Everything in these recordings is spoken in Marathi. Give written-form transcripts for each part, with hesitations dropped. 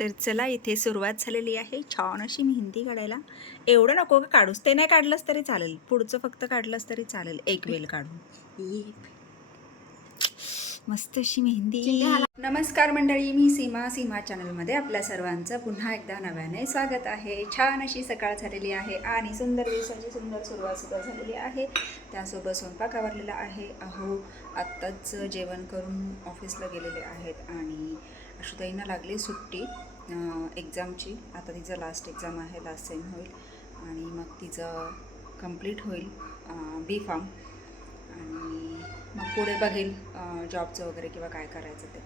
तर चला इथे सुरुवात झालेली आहे छान अशी मेहंदी काढायला. एवढं नको का काढूस, ते नाही काढलंस तरी चालेल, पुढचं फक्त काढलंस तरी चालेल, एक वेल काढून. मस्त अशी मेहंदी. नमस्कार मंडळी, मी सीमा चॅनलमध्ये आपल्या सर्वांचं पुन्हा एकदा नव्याने स्वागत आहे. छान अशी सकाळ झालेली आहे आणि सुंदर दिवसाची सुंदर सुरुवात सुद्धा झालेली आहे. त्यासोबत स्वयंपाक आवरलेला आहे. आत्ताच जेवण करून ऑफिसला गेलेले आहेत आणि अश्रुताईंना लागली सुट्टी एक्झामची. आता तिचं लास्ट एक्झाम आहे, लास्ट सेम होईल आणि मग तिचं कंप्लीट होईल बी फार्म आणि मग पुढे बघेल जॉबचं वगैरे किंवा काय करायचं ते.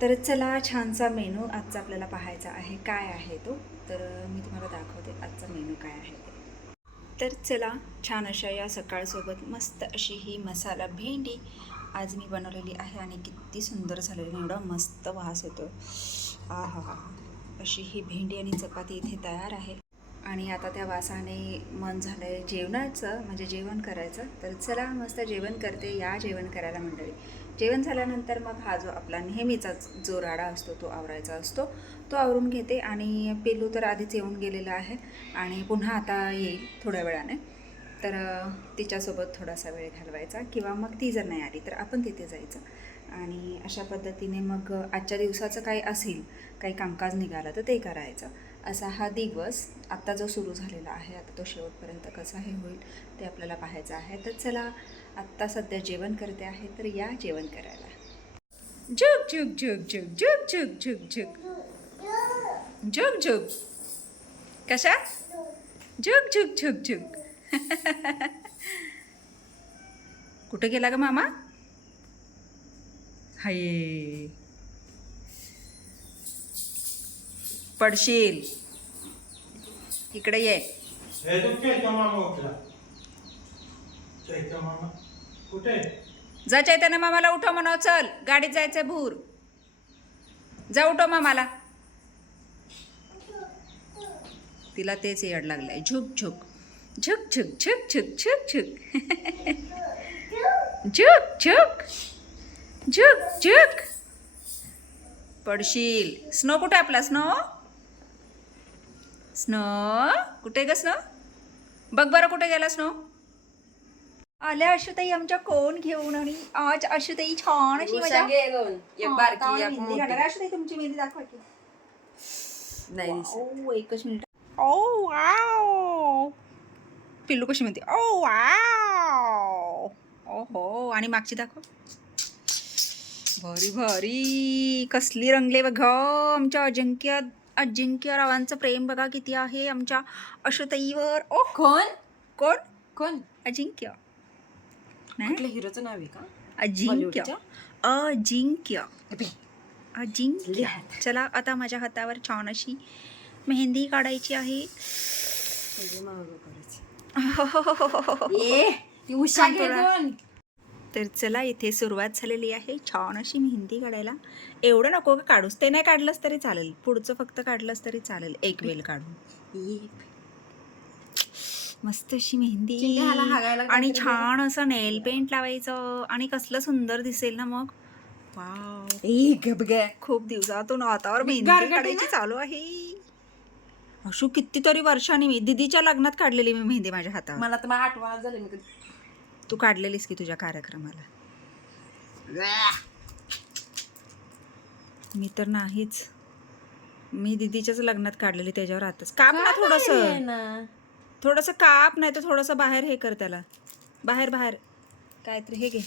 तर चला, छानसा मेनू आजचा आपल्याला पाहायचा आहे. काय आहे तो, तर मी तुम्हाला दाखवते आजचा मेनू काय आहे ते. तर चला, छान अशा या सकाळसोबत मस्त अशी ही मसाला भेंडी आज मी बनवलेली आहे आणि किती सुंदर झालेली, एवढा मस्त वास येतो. हा अशी ही भेंडी आणि चपाती इथे तयार आहे आणि आता त्या वासाने मन झालं आहे जेवणाचं, म्हणजे जेवण करायचं. तर चला मस्त जेवण करते, या जेवण करायला मंडळी. जेवण झाल्यानंतर मग हा जो आपला नेहमीचा जो राडा असतो तो आवरायचा असतो, तो आवरून घेते. आणि पेलू तर आधीच येऊन गेलेला आहे आणि पुन्हा आता येईल थोड्या वेळाने, तर तिच्यासोबत थोडासा वेळ घालवायचा किंवा मग ती जर नाही आली तर आपण तिथे जायचं. आणि अशा पद्धतीने मग आजच्या दिवसाचं काही असेल, काही कामकाज निघालं तर ते करायचं. असा हा दिवस आत्ता जो सुरू झालेला आहे, आता तो शेवटपर्यंत कसा हे होईल ते आपल्याला पाहायचं आहे. तर चला, आत्ता सध्या जेवण करते आहे, तर या जेवण करायला. झुक झुक झुक झुक झुक झुक झुक झुक झुक झुक. कशा झुक झुक झुक झुक. कुठे गेला ग मामा? हाय, पडशील, इकडे ये. जा चैतन्य मामाला उठव म्हणाव, चल गाडीत जायचंय भूर. जा उठव मामाला. तिला तेच येड लागलंय, झुक झुक झुक झुक झुक झुक झुक झुक झुक झुक झुक झुक. पडशील. स्नो कुठे आपला? स्नो स्नो कुठे ग? स्नो बघ बरं, कुठे गेला स्नो? आल्या अश्रुताई आमच्या कोण घेऊन, आणि आज अश्रुताई छान अशी मेहंदी काढणार. अश्रुताई तुमची मेहंदी दाखवा की. नाही, एकच मिनिट. ओ वाव, पिल्लू कशी म्हणते ओ वाव. ओहो, आणि मागची दाखव. भारी भारी, कसली रंगले बघा. आमच्या अजिंक्यरावांचं प्रेम बघा किती आहे आमच्या अश्रुताईवर. ओ कोण कोण कोण? अजिंक्य. कुठल्या हिरोचं नाव आहे का? अजिंक्य. अजिंक्य. चला, आता माझ्या हातावर छान अशी मेहंदी काढायची आहे. तर चला, इथे सुरुवात झालेली आहे छान अशी मेहंदी काढायला. एवढं नको का काढूस, ते नाही काढलंस तरी चालेल, पुढचं फक्त काढलंस तरी चालेल, एक वेल काढून. मस्त अशी मेहंदी आणि छान असं नेल पेंट लावायचं आणि कसलं सुंदर दिसेल ना मग. वाव, खूप दिवसातून हातावर मेहंदी काढायची चालू आहे. अशू कितीतरी वर्षांनी मी दीदीच्या लग्नात काढलेली मी मेहंदी माझ्या हातावर. मला तर आठवण झाली. तू काढलेलीस की तुझ्या कार्यक्रमाला? मी तर नाहीच, मी दीदीच्याच लग्नात काढलेली त्याच्यावर. आताच काप ना थोडंसं काप, नाही तर थोडंसं बाहेर हे कर त्याला, बाहेर काहीतरी हे घे.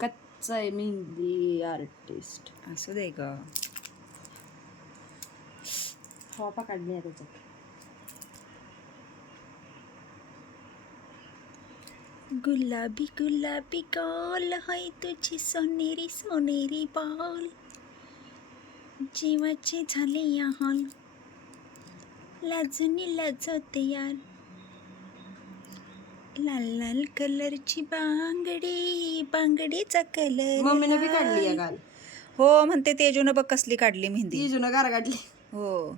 कच्चा आहे मेहंदी आर्टिस्ट. असू दे ग. हवा काढली आहे त्याच्यात. गुलाबी गुलाबी गाल है तुझी सोनेरी सोनेरी बाल, जीवाचे झाले या हाल, लाजूनी लाजवते यार, लाल लाल कलरची बांगडीचा कलर. मम्मीनं बी काढली आहे गाल. हो म्हणते, तेजूनं बघ कसली काढली मेहंदी. तेजूनं गार काढली. हो.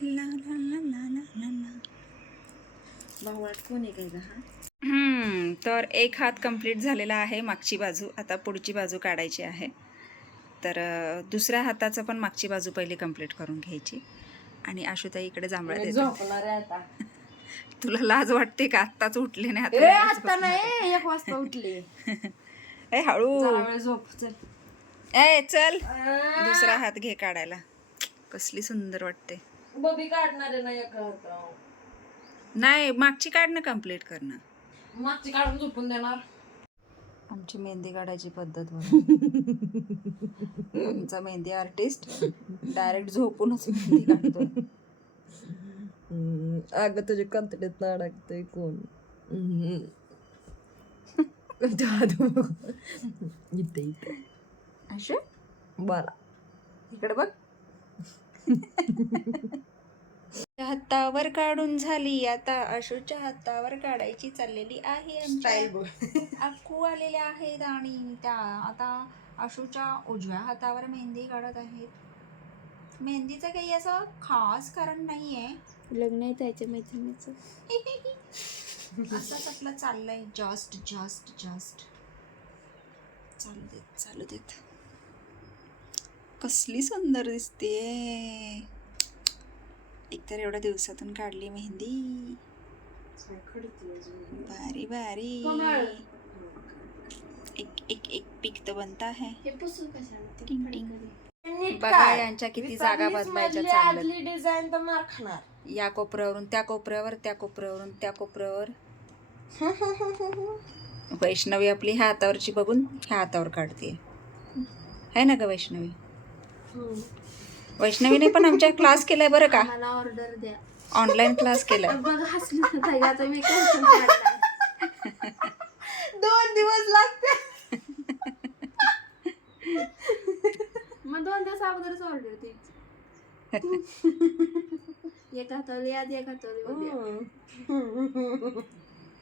ला ला ला ला ला ला. भावाट कोण आहे काय का हा? तर एक हात कंप्लीट झालेला आहे, मागची बाजू. आता पुढची बाजू काढायची आहे. तर दुसऱ्या हाताचं पण मागची बाजू पहिली कंप्लीट करून घ्यायची. आणि आशुताई इकडे जांभळ्या मी देते. झोपणार आहे आता. तुला लाज वाटते का? आत्ताच उठले नाही ए आता नाही 1 वाजता उठली. ए हळू. जरा वेळ झोप चल. ए चल, दुसरा हात घे काढायला. कसली सुंदर वाटते. बबी काढणार आहे ना एका हातावर. नाही, मागची काढणं कंप्लीट करणं. मागची काढून झोपून देणार. आमची मेहंदी काढायची पद्धत आमचा मेहंदी आर्टिस्ट डायरेक्ट झोपूनच मेहंदी काढतो. अगं तुझ्या कंतडीत अडकतंय कोण? इथे इथे अशा बरा इकडे बघ. हातावर काढून झाली, आता आशूच्या हातावर काढायची चाललेली आहे. अक्कू आलेल्या आहेत आणि त्या आता आशूच्या उजव्या हातावर मेहंदी काढत आहेत. मेहंदीचं काही असं खास कारण नाहीये, लग्न आहे त्याच्या मैत्रिणीचं. असंच आपलं चाललंय. जस्ट जस्ट जस्ट चालू देत. कसली सुंदर दिसते. एकतर एवढ्या दिवसातून काढली मेहंदी. भारी भारी. एक पिक तो बनता है. टिंग टिंग. बघा यांच्या किती जागा बदलायच्या चालल्या. डिझाईन तर मार खाणार. या कोपऱ्यावरून त्या कोपऱ्यावर, त्या कोपऱ्यावरून त्या कोपऱ्यावर. वैष्णवी आपली ह्या हातावरची बघून ह्या हातावर काढते. है ना ग वैष्णवी? वैष्णवीने पण आमच्या क्लास केलाय बरं का. मला ऑर्डर द्या. ऑनलाईन क्लास केलाय. बघ हसली आता मी काय 2 दिवस लागते. मग 2 दिवस अगोदरच ऑर्डर द्यायची. एक हातावली आधी एक हातावली उद्या.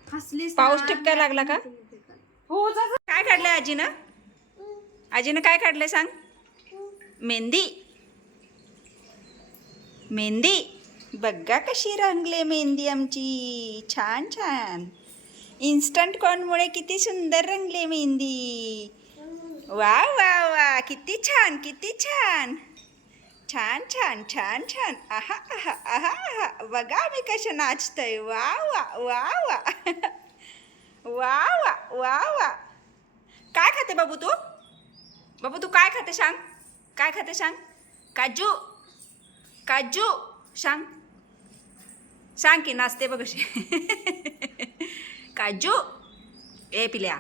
हसलीस. पाऊस टिपकाय लागला का? हो. काय काढलंय आजीनं? आजीनं काय काढलंय सांग? मेहंदी. बघा कशी रंगले मेहंदी आमची. छान छान. इन्स्टंट कॉर्नमुळे किती सुंदर रंगले मेहंदी. वा वा वा, किती छान किती छान. छान छान छान छान. आहा आहा आहा आहा. बघा मी कशा नाचतोय. वा वा वा वा. वा वा वा वा. काय खाते बाबू तू? बाबू तू काय खाते सांग? काय खाते सांग? काजू काजू सांग. सांग की नाचते बघ अशी. काजू. ए पिल्या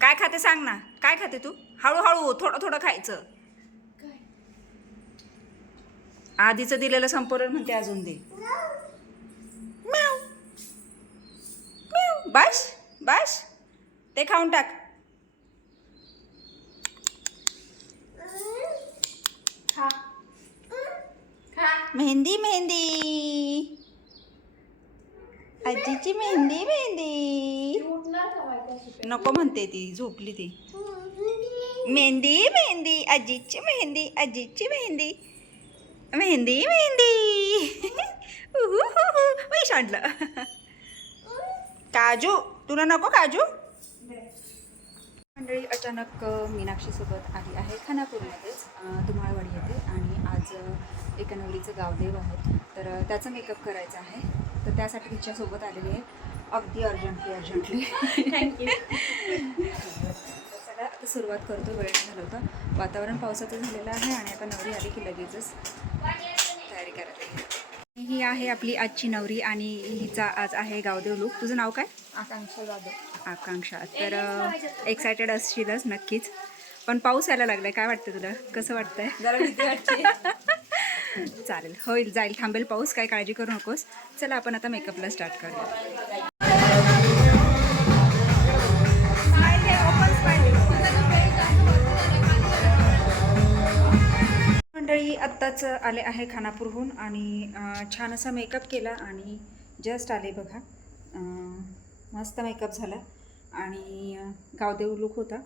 काय खाते सांग ना. काय खाते तू? हळूहळू थोडं थोडं खायचं. आधीचं दिलेलं संपवलं म्हणते अजून दे. म्याव म्याव. बस बस ते खाऊन टाक. मेहंदी आजीची मेहंदी. नको म्हणते ती, झोपली ती. मेहंदी आजीची मेहंदी. सांडलं. काजू तुला नको काजू? मंडळी अचानक मीनाक्षीसोबत आली आहे खानापूरमध्येच, धुमाळवाडी येथे. आणि आज एका नवरीचं गावदेव आहे, तर त्याचा मेकअप करायचा आहे. तर त्यासाठी तिच्यासोबत आलेली आहे. अगदी अर्जंटली. थँक्यू. चला आता सुरुवात करतो. वेळ झाला होता. वातावरण पावसाचं झालेलं आहे आणि आता नवरी आली की लगेचच तयारी करायला. ही आहे आपली आजची नवरी आणि हिचा आज आहे गावदेव लूक. तुझं नाव काय? आकांक्षा जाधव. आकांक्षा. तर एक्सायटेड असशीलच नक्कीच. पण पाऊस यायला लागलाय, काय वाटतं तुला? कसं वाटतंय? जरा भीती वाटते. चालेल, होईल, जाईल, थांबेल पाऊस, काही काळजी करू नकोस. चला आपण आता मेकअपला स्टार्ट करूया. मंडळी आत्ताच आले आहे खानापूरहून आणि छान असा मेकअप केला आणि जस्ट आले बघा. मस्त मेकअप झाला आणि गावदेव लुक होता.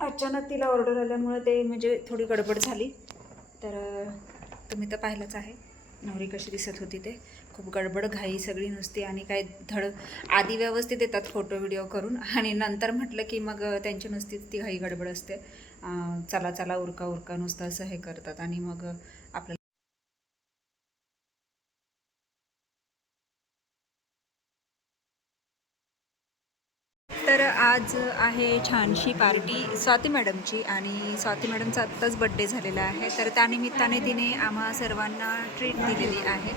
अचानक तिला ऑर्डर आल्यामुळे ते म्हणजे थोडी गडबड झाली. तर तुम्ही तर पाहिलंच आहे नवरी कशी दिसत होती ते. खूप गडबड घाई सगळी नुसती आणि काय धड आधी व्यवस्थित येतात फोटो व्हिडिओ करून आणि नंतर म्हटलं की मग त्यांची नुसतीच ती घाई गडबड असते. चला चला उरका उरका नुसतं असं हे करतात आणि मग आपल्याला तर आज आहे छानशी पार्टी स्वाती मॅडमची आणि स्वाती मॅडमचा आत्ताच बड्डे झालेला आहे तर त्यानिमित्ताने तिने आम्हा सर्वांना ट्रीट दिलेली आहे.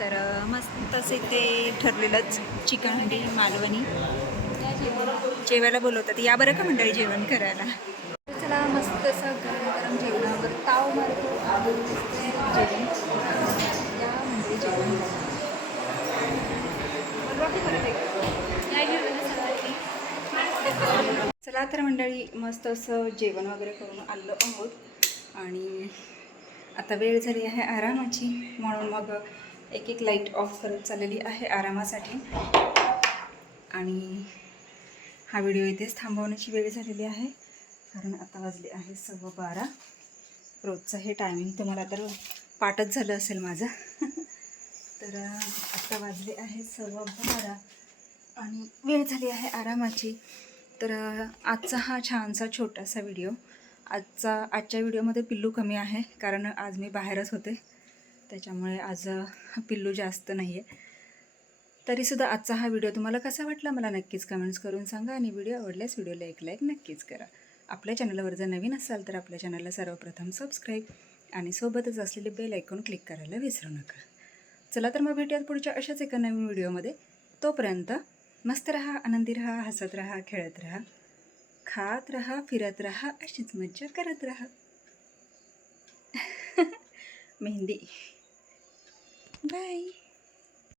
तर मस्त असे ते ठरलेलंच चिकन हंडी मालवणी जेवायला बोलवतात. या बरं का मंडळी जेवण करायला. चला मस्त असं गरम गरम जेवणावर ताव मारतो आणि जेवण या म्हणजे जेवण चला तर मंडळी मस्त असं जेवण वगैरे करून आलो आहोत आणि आता वेळ झाली आहे आरामाची म्हणून मग एक एक लाईट ऑफ करत चाललेली आहे आरामासाठी. आणि हा व्हिडिओ इथेच थांबवण्याची वेळ झालेली आहे कारण आता वाजले आहे 12:15. रोजचं हे टायमिंग तुम्हाला तर पाठच झालं असेल माझं. तर आता वाजले आहे 12:15 आणि वेळ झाली आहे आरामाची. तर आजचा हा छानसा छोटासा व्हिडिओ. आजच्या व्हिडिओमध्ये पिल्लू कमी आहे कारण आज मी बाहेरच होते त्याच्यामुळे आज पिल्लू जास्त नाही आहे. तरीसुद्धा आजचा हा व्हिडिओ तुम्हाला कसा वाटला मला नक्कीच कमेंट्स करून सांगा आणि व्हिडिओ आवडल्यास व्हिडिओला एक लाईक नक्कीच करा. आपल्या चॅनलवर जर नवीन असाल तर आपल्या चॅनलला सर्वप्रथम सबस्क्राईब आणि सोबतच असलेले बेल आयकॉन क्लिक करायला विसरू नका. चला तर मग भेटूयात पुढच्या अशाच एका नवीन व्हिडिओमध्ये. तोपर्यंत मस्त रहा, आनंदी रहा, हसत रहा, खेळत रहा, खात रहा, फिरत रहा, अशीच मज्जा करत रहा. मेहंदी बाय.